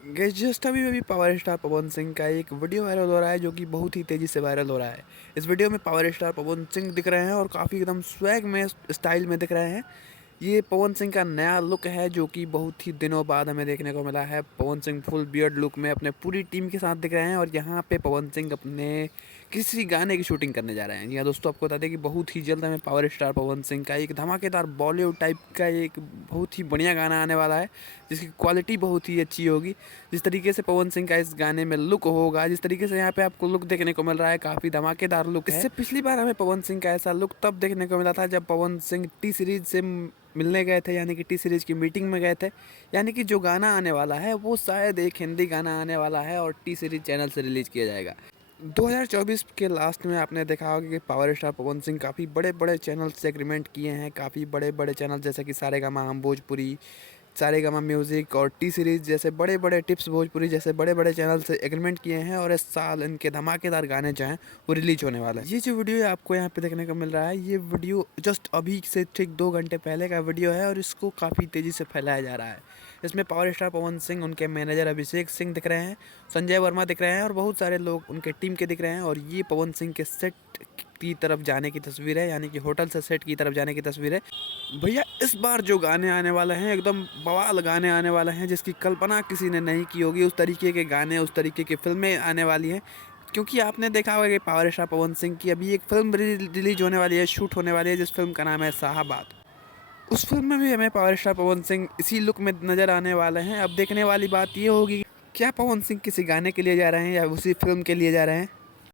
Guys just अभी अभी power star Pawan Singh का एक वीडियो वायरल हो रहा है जो कि बहुत ही तेज़ी से वायरल हो रहा है। इस वीडियो में पावर स्टार पवन सिंह दिख रहे हैं और काफ़ी एकदम स्वैग में स्टाइल में दिख रहे हैं। ये पवन सिंह का नया लुक है जो कि बहुत ही दिनों बाद हमें देखने को मिला है। Pawan Singh full beard look में अपने पूरी टीम के साथ दिख रहे हैं और यहाँ पे पवन सिंह अपने किसी गाने की शूटिंग करने जा रहे हैं। यहाँ दोस्तों आपको बता दें कि बहुत ही जल्द हमें पावर स्टार पवन सिंह का एक धमाकेदार बॉलीवुड टाइप का एक बहुत ही बढ़िया गाना आने वाला है जिसकी क्वालिटी बहुत ही अच्छी होगी। जिस तरीके से पवन सिंह का इस गाने में लुक होगा, जिस तरीके से यहाँ पे आपको लुक देखने को मिल रहा है, काफ़ी धमाकेदार लुक है। इससे पिछली बार हमें पवन सिंह का ऐसा लुक तब देखने को मिला था जब पवन सिंह टी सीरीज से मिलने गए थे, यानी कि टी सीरीज की मीटिंग में गए थे। यानी कि जो गाना आने वाला है वो शायद एक हिंदी गाना आने वाला है और टी सीरीज चैनल से रिलीज किया जाएगा। 2024 के लास्ट में आपने देखा होगा कि पावर स्टार पवन सिंह काफ़ी बड़े बड़े चैनल से एग्रीमेंट किए हैं। काफ़ी बड़े बड़े चैनल जैसे कि सारेगामा हम भोजपुरी, सारेगामा म्यूज़िक और टी सीरीज़ जैसे बड़े बड़े टिप्स भोजपुरी जैसे बड़े बड़े चैनल से एग्रीमेंट किए हैं और इस साल इनके धमाकेदार गाने जो हैं वो रिलीज होने वाला है। ये जो वीडियो आपको यहाँ पे देखने को मिल रहा है, ये वीडियो जस्ट अभी से ठीक 2 घंटे पहले का वीडियो है और इसको काफ़ी तेज़ी से फैलाया जा रहा है। इसमें पावर स्टार पवन सिंह, उनके मैनेजर अभिषेक सिंह दिख रहे हैं, संजय वर्मा दिख रहे हैं और बहुत सारे लोग उनके टीम के दिख रहे हैं। और ये पवन सिंह के सेट की तरफ जाने की तस्वीर है, यानी कि होटल से सेट की तरफ जाने की तस्वीर है। भैया इस बार जो गाने आने वाले हैं एकदम बवाल गाने आने वाले हैं जिसकी कल्पना किसी ने नहीं की होगी। उस तरीके के गाने, उस तरीके की फिल्में आने वाली हैं। क्योंकि आपने देखा होगा कि पावर स्टार पवन सिंह की अभी एक फिल्म रिलीज होने वाली है, शूट होने वाली है, जिस फिल्म का नाम है साहबाद। उस फिल्म में भी हमें पावर स्टार पवन सिंह इसी लुक में नज़र आने वाले हैं। अब देखने वाली बात ये होगी क्या पवन सिंह किसी गाने के लिए जा रहे हैं या उसी फिल्म के लिए जा रहे हैं।